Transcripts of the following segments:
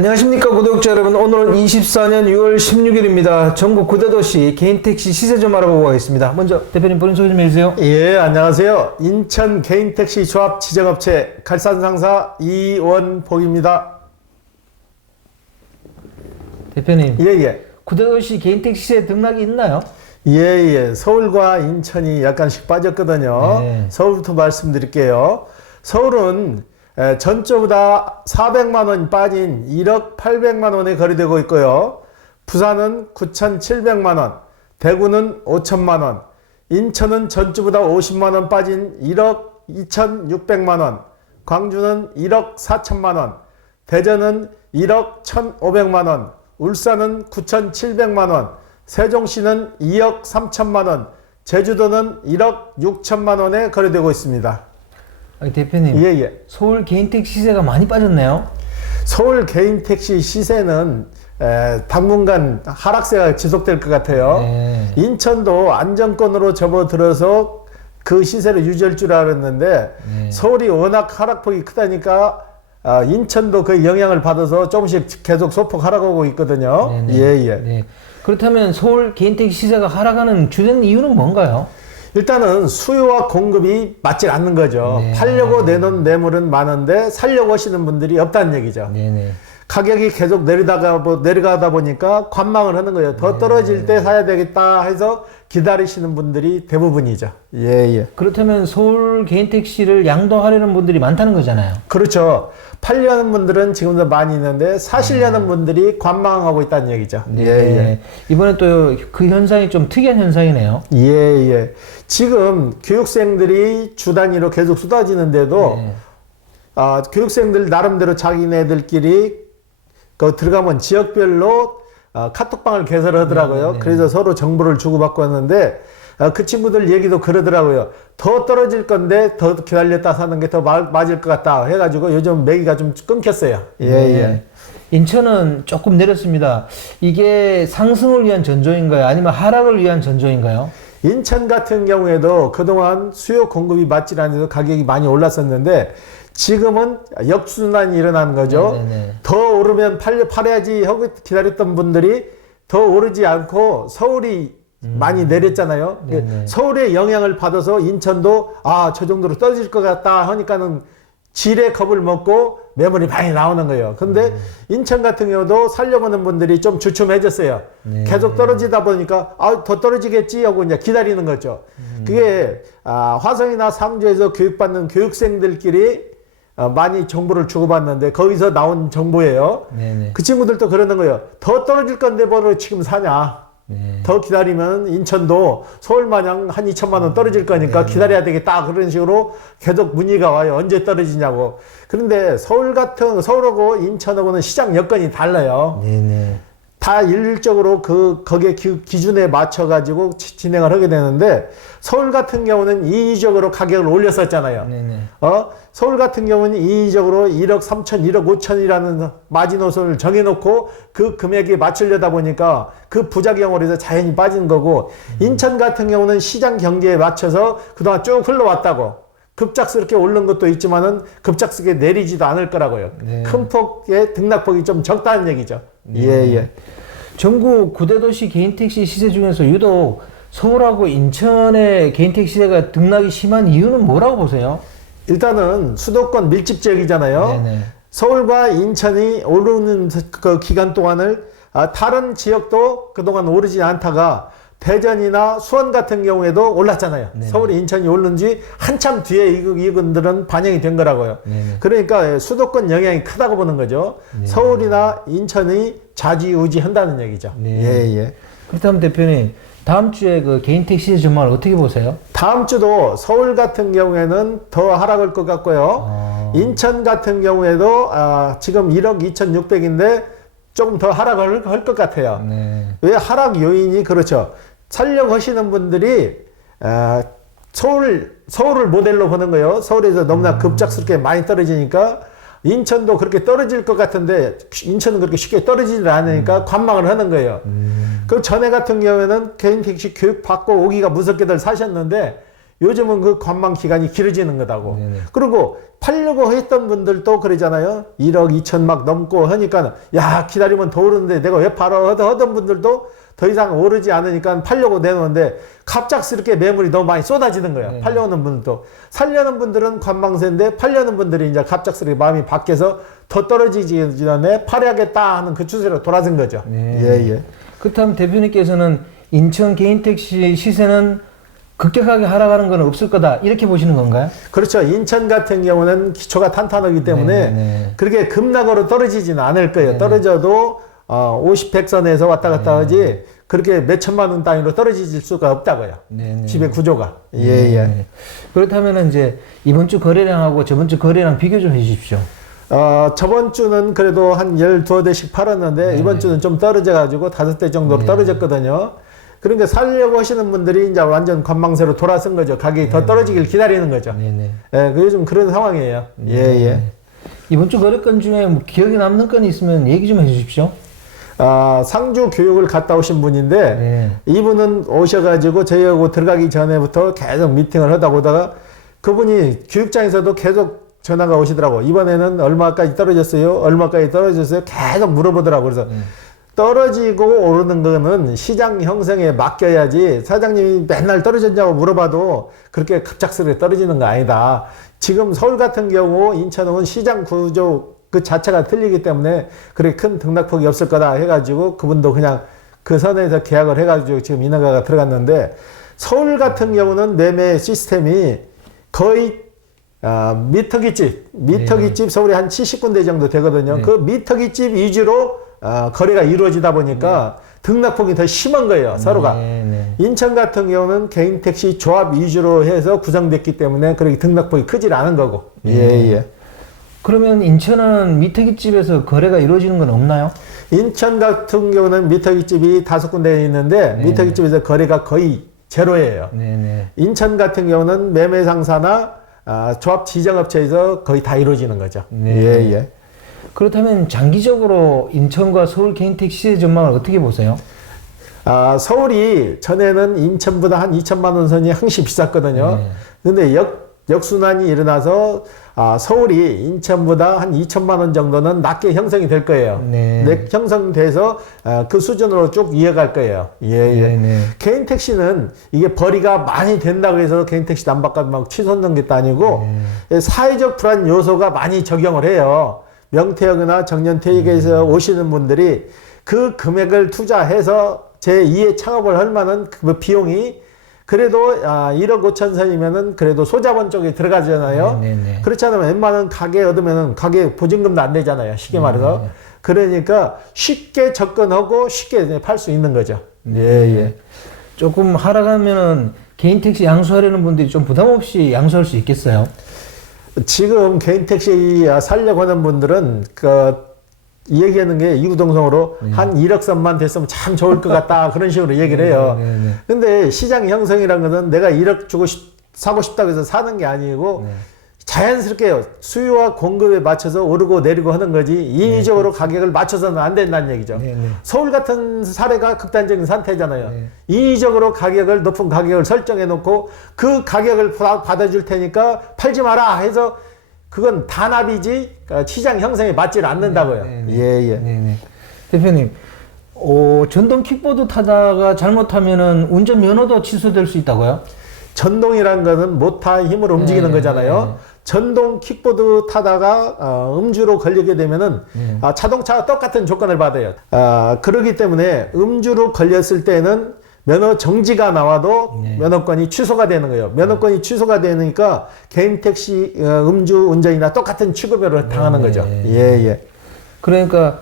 안녕하십니까 구독자 여러분 오늘은 24년 6월 16일입니다 전국 구대도시 개인택시 시세 좀 알아보고 가겠습니다 먼저 대표님 본인 소개 좀 해주세요 예, 안녕하세요. 인천 개인택시 조합 지정업체 갈산상사 이원복입니다. 대표님 예, 예. 구대도시 개인택시 시세 등락이 있나요? 예, 예. 서울과 인천이 약간씩 빠졌거든요. 네. 서울부터 말씀드릴게요. 서울은 에, 전주보다 400만 원 빠진 1억 800만 원에 거래되고 있고요. 부산은 9,700만 원, 대구는 5천만 원, 인천은 전주보다 50만 원 빠진 1억 2,600만 원, 광주는 1억 4천만 원, 대전은 1억 1,500만 원, 울산은 9,700만 원, 세종시는 2억 3천만 원, 제주도는 1억 6천만 원에 거래되고 있습니다. 아니, 대표님 예, 예. 서울 개인택시 시세가 많이 빠졌네요 서울 개인 택시 시세는 에, 당분간 하락세가 지속될 것 같아요. 네. 인천도 안정권으로 접어들어서 그 시세를 유지할 줄 알았는데 네. 서울이 워낙 하락폭이 크다니까 아, 인천도 그 영향을 받아서 조금씩 계속 소폭 하락하고 있거든요. 네 네. 예, 예. 네. 그렇다면 서울 개인택시 시세가 하락하는 주된 이유는 뭔가요? 일단은 수요와 공급이 맞지 않는 거죠. 네. 팔려고 내놓은 매물은 많은데 살려고 하시는 분들이 없다는 얘기죠. 네네 가격이 계속 내리다가 보- 내려가다 보니까 관망을 하는 거예요. 더 떨어질 때 사야 되겠다 해서 기다리시는 분들이 대부분이죠. 예, 예. 그렇다면 서울 개인 택시를 양도하려는 분들이 많다는 거잖아요 그렇죠. 팔려는 분들은 지금도 많이 있는데 사시려는 분들이 관망하고 있다는 얘기죠. 예, 예. 네. 이번에 또 그 현상이 좀 특이한 현상이네요 예, 예. 지금 교육생들이 주 단위로 계속 쏟아지는데도 네. 아, 교육생들 나름대로 자기네들끼리 그 들어가면 지역별로 아, 카톡방을 개설을 하더라고요. 네, 네. 그래서 서로 정보를 주고받고 하는데 아, 그 친구들 얘기도 그러더라고요. 더 떨어질 건데 더 기다렸다 사는 게 더 맞을 것 같다 해가지고 요즘 매기가 좀 끊겼어요. 예, 네. 예. 인천은 조금 내렸습니다. 이게 상승을 위한 전조인가요? 아니면 하락을 위한 전조인가요? 인천 같은 경우에도 그동안 수요 공급이 맞질 않아서 가격이 많이 올랐었는데 지금은 역순환이 일어나는 거죠. 네네네. 더 오르면 팔, 팔아야지 하고 기다렸던 분들이 더 오르지 않고 서울이 많이 내렸잖아요. 음. 네네. 서울의 영향을 받아서 인천도 아, 저 정도로 떨어질 것 같다 하니까는 질의 겁을 먹고 매물이 많이 나오는 거예요. 근데 음. 인천 같은 경우도 살려고 하는 분들이 좀 주춤해졌어요. 네. 계속 떨어지다 보니까 아, 더 떨어지겠지 하고 이제 기다리는 거죠. 음. 그게 아, 화성이나 상주에서 교육받는 교육생들끼리 어, 많이 정보를 주고받는데 거기서 나온 정보예요. 네네. 그 친구들도 그러는 거예요. 더 떨어질 건데 뭐를 지금 사냐? 네. 더 기다리면 인천도 서울 마냥 한 2천만 원 떨어질 거니까 기다려야 되겠다 그런 식으로 계속 문의가 와요. 언제 떨어지냐고. 그런데 서울 같은 서울하고 인천하고는 시장 여건이 달라요. 네네. 다 일률적으로 그 거기에 기, 기준에 맞춰 가지고 진행을 하게 되는데 서울 같은 경우는 인위적으로 가격을 올렸었잖아요. 네네. 어? 서울 같은 경우는 인위적으로 1억 3천, 1억 5천이라는 마지노선을 정해놓고 그 금액에 맞추려다 보니까 그 부작용으로 해서 자연히 빠진 거고 인천 같은 경우는 시장 경기에 맞춰서 그동안 쭉 흘러왔다고 급작스럽게 오른 것도 있지만은 급작스럽게 내리지도 않을 거라고요. 네. 큰 폭의 등락폭이 좀 적다는 얘기죠. 예, 예. 전국 구대도시 개인 택시 시세 중에서 유독 서울하고 인천의 개인 택시 시세가 등락이 심한 이유는 뭐라고 보세요? 일단은 수도권 밀집 지역이잖아요. 네네. 서울과 인천이 오르는 그 기간 동안을 아, 다른 지역도 그동안 오르지 않다가 대전이나 수원 같은 경우에도 올랐잖아요. 네네. 서울이 인천이 오른 지 한참 뒤에 이- 이분들은 반영이 된 거라고요. 네네. 그러니까 수도권 영향이 크다고 보는 거죠. 네. 서울이나 인천이 좌지우지 한다는 얘기죠. 네. 예, 예. 그렇다면 대표님 다음 주에 그 개인 택시 시세 전망을 어떻게 보세요? 다음 주도 서울 같은 경우에는 더 하락할 것 같고요. 어. 인천 같은 경우에도 아, 지금 1억 2,600인데 조금 더 하락을 할 것 같아요. 네. 왜 하락 요인이 그렇죠. 살려고 하시는 분들이 아, 서울 서울을 모델로 보는 거예요. 서울에서 너무나 급작스럽게 많이 떨어지니까 인천도 그렇게 떨어질 것 같은데 인천은 그렇게 쉽게 떨어지질 않으니까 관망을 하는 거예요. 그 전에 같은 경우에는 개인 택시 교육 받고 오기가 무섭게들 사셨는데 요즘은 그 관망 기간이 길어지는 거다고. 네네. 그리고 팔려고 했던 분들도 그러잖아요. 1억 2천 막 넘고 하니까 야 기다리면 더 오르는데 내가 왜 팔아 하던 분들도 더 이상 오르지 않으니까 팔려고 내놓는데 갑작스럽게 매물이 너무 많이 쏟아지는 거예요. 네. 팔려는 분들도 살려는 분들은 관망세인데 팔려는 분들이 이제 갑작스럽게 마음이 바뀌어서 더 떨어지기 전에 팔아야겠다 하는 그 추세로 돌아선 거죠. 네. 예 예. 그렇다면 대표님께서는 인천 개인 택시 시세는 급격하게 하락하는 건 없을 거다 이렇게 보시는 건가요? 그렇죠. 인천 같은 경우는 기초가 탄탄하기 때문에 네, 네. 그렇게 급락으로 떨어지지는 않을 거예요. 네, 떨어져도 어, 50, 100선에서 왔다 갔다 하지 그렇게 몇 천만 원 단위로 떨어질 수가 없다고요. 네, 네. 집의 구조가. 예, 네. 예. 그렇다면 이제 이번 주 거래량하고 저번 주 거래량 비교 좀 해주십시오. 어, 저번 주는 그래도 한 12대씩 팔았는데 이번 주는 좀 떨어져 가지고 다섯 대 정도로 네. 떨어졌거든요. 그러니까 살려고 하시는 분들이 이제 완전 관망세로 돌아선 거죠. 가격이 더 떨어지길 기다리는 거죠. 네네. 예, 그 요즘 그런 상황이에요. 예, 예. 이번 주 거래건 중에 뭐 기억에 남는 건이 있으면 얘기 좀 해주십시오. 아, 상주 교육을 갔다 오신 분인데 네. 이분은 오셔가지고 저희하고 들어가기 전에부터 계속 미팅을 하다 보다가 그분이 교육장에서도 계속 전화가 오시더라고. 이번에는 얼마까지 떨어졌어요? 얼마까지 떨어졌어요? 계속 물어보더라고. 그래서 네. 떨어지고 오르는 거는 시장 형성에 맡겨야지 사장님이 맨날 떨어졌냐고 물어봐도 그렇게 갑작스럽게 떨어지는 거 아니다. 지금 서울 같은 경우 인천은 시장 구조 그 자체가 틀리기 때문에 그렇게 큰 등락폭이 없을 거다 해가지고 그분도 그냥 그 선에서 계약을 해가지고 지금 인허가가 들어갔는데 서울 같은 경우는 매매 시스템이 거의 아, 미터기집, 미터기집 서울에 한 70군데 정도 되거든요. 네. 그 미터기집 위주로 아, 거래가 이루어지다 보니까 등락폭이 더 심한 거예요, 서로가. 네, 네. 인천 같은 경우는 개인 택시 조합 위주로 해서 구성됐기 때문에 그렇게 등락폭이 크질 않은 거고. 네. 예, 예. 그러면 인천은 미터기집에서 거래가 이루어지는 건 없나요? 인천 같은 경우는 미터기집이 다섯 군데 있는데 네. 미터기집에서 거래가 거의 제로예요. 네 네. 인천 같은 경우는 매매 상사나 아, 조합 지정업체에서 거의 다 이루어지는 거죠. 네. 예, 예. 그렇다면 장기적으로 인천과 서울 개인 택시 시세 전망을 어떻게 보세요? 아, 서울이 전에는 인천보다 한 2천만 원 선이 항시 비쌌거든요. 네. 근데 역, 역순환이 일어나서 아, 서울이 인천보다 한 2천만 원 정도는 낮게 형성이 될 거예요. 네. 네, 형성돼서 아, 그 수준으로 쭉 이어갈 거예요. 예, 예. 네 네. 개인 택시는 이게 벌이가 많이 된다고 해서 개인 택시 난박값 막 취소하는 게 아니고 네. 예, 사회적 불안 요소가 많이 적용을 해요. 명퇴하거나 정년퇴직에서 음. 오시는 분들이 그 금액을 투자해서 제 2의 창업을 할 만한 그 비용이 그래도 아, 1억 5천 선이면은 그래도 소자본 쪽에 들어가잖아요. 네네. 그렇지 않으면 웬만한 가게 얻으면은 가게 보증금도 안 내잖아요. 쉽게 네. 말해서. 그러니까 쉽게 접근하고 쉽게 팔 수 있는 거죠. 네. 예, 예. 조금 하락하면은 개인 택시 양수하려는 분들이 좀 부담 없이 양수할 수 있겠어요? 지금 개인 택시 살려고 하는 분들은 그 얘기하는 게 이구동성으로 한 1억 선만 됐으면 참 좋을 것 같다 그런 식으로 얘기를 해요. 네, 네, 네. 근데 시장 형성이라는 것은 내가 1억 주고 싶, 사고 싶다고 해서 사는 게 아니고 네. 자연스럽게 수요와 공급에 맞춰서 오르고 내리고 하는 거지 인위적으로 가격을 맞춰서는 안 된다는 얘기죠. 네, 네. 서울 같은 사례가 극단적인 상태잖아요. 네. 인위적으로 가격을 높은 가격을 설정해 놓고 그 가격을 받- 받아줄 테니까 팔지 마라 해서 그건 단합이지 어, 시장 형성에 맞지를 않는다고요. 네, 네. 예, 예. 네 네. 대표님, 어, 전동 킥보드 타다가 잘못하면은 운전 면허도 취소될 수 있다고요? 전동이라는 것은 모타 힘으로 움직이는 네, 거잖아요. 네. 전동 킥보드 타다가 어, 음주로 걸리게 되면은 네. 아, 자동차와 똑같은 조건을 받아요. 아, 그러기 때문에 음주로 걸렸을 때는 면허 정지가 나와도 네. 면허권이 취소가 되는 거예요. 면허권이 취소가 되니까 개인 택시 어, 음주 운전이나 똑같은 취급을 당하는 네. 거죠. 예, 예. 그러니까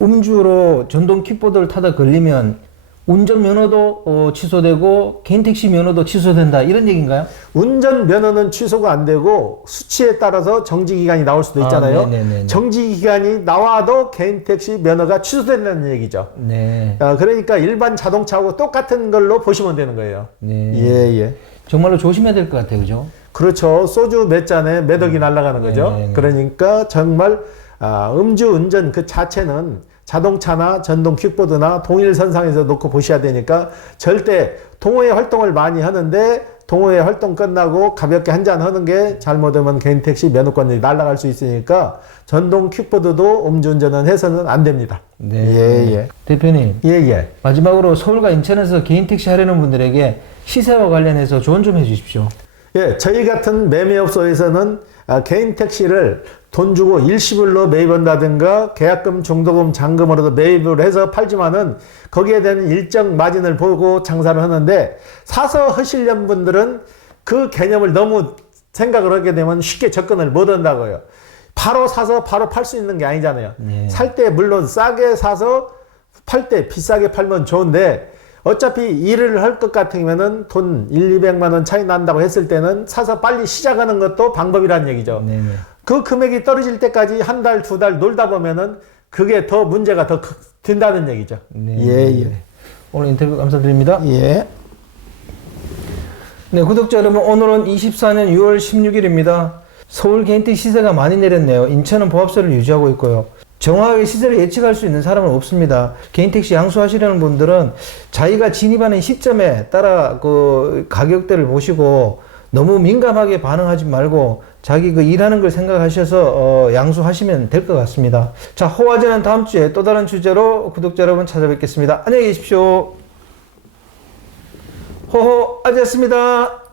음주로 전동 킥보드를 타다 걸리면 운전 면허도 어, 취소되고 개인 택시 면허도 취소된다 이런 얘기인가요? 운전 면허는 취소가 안 되고 수치에 따라서 정지 기간이 나올 수도 아, 있잖아요. 네네네네. 정지 기간이 나와도 개인 택시 면허가 취소된다는 얘기죠. 네. 아, 그러니까 일반 자동차하고 똑같은 걸로 보시면 되는 거예요. 네. 예, 예. 정말로 조심해야 될 것 같아요, 그죠? 그렇죠. 소주 몇 잔에 몇 억이 날아가는 거죠. 네, 네, 네. 그러니까 정말 아, 음주 운전 그 자체는 자동차나 전동 킥보드나 동일 선상에서 놓고 보셔야 되니까 절대 동호회 활동을 많이 하는데 동호회 활동 끝나고 가볍게 한잔 하는 게 잘못하면 개인 택시 면허권이 날아갈 수 있으니까 전동 킥보드도 음주운전은 해서는 안 됩니다. 네. 예, 예. 대표님, 예, 예. 마지막으로 서울과 인천에서 개인 택시 하려는 분들에게 시세와 관련해서 조언 좀 해주십시오. 예, 저희 같은 매매업소에서는 아, 개인 택시를 돈 주고 일시불로 매입한다든가 계약금, 중도금, 잔금으로도 매입을 해서 팔지만은 거기에 대한 일정 마진을 보고 장사를 하는데 사서 하시려는 분들은 그 개념을 너무 생각을 하게 되면 쉽게 접근을 못 한다고요. 바로 사서 바로 팔 수 있는 게 아니잖아요. 네. 살때 물론 싸게 사서 팔 때 비싸게 팔면 좋은데 어차피 일을 할 것 같으면은 돈 1, 200만 원 차이 난다고 했을 때는 사서 빨리 시작하는 것도 방법이라는 얘기죠. 네네. 그 금액이 떨어질 때까지 한 달, 두 달 놀다 보면은 그게 더 문제가 더 크- 된다는 얘기죠. 네. 예, 예. 오늘 인터뷰 감사드립니다. 예. 네, 구독자 여러분, 오늘은 24년 6월 16일입니다. 서울 개인택 시세가 많이 내렸네요. 인천은 보합세를 유지하고 있고요. 정확하게 시세를 예측할 수 있는 사람은 없습니다. 개인택시 양수하시려는 분들은 자기가 진입하는 시점에 따라 그 가격대를 보시고 너무 민감하게 반응하지 말고 자기 그 일하는 걸 생각하셔서 어, 양수하시면 될 것 같습니다. 자, 호화제는 다음 주에 또 다른 주제로 구독자 여러분 찾아뵙겠습니다. 안녕히 계십시오. 호호 아지였습니다.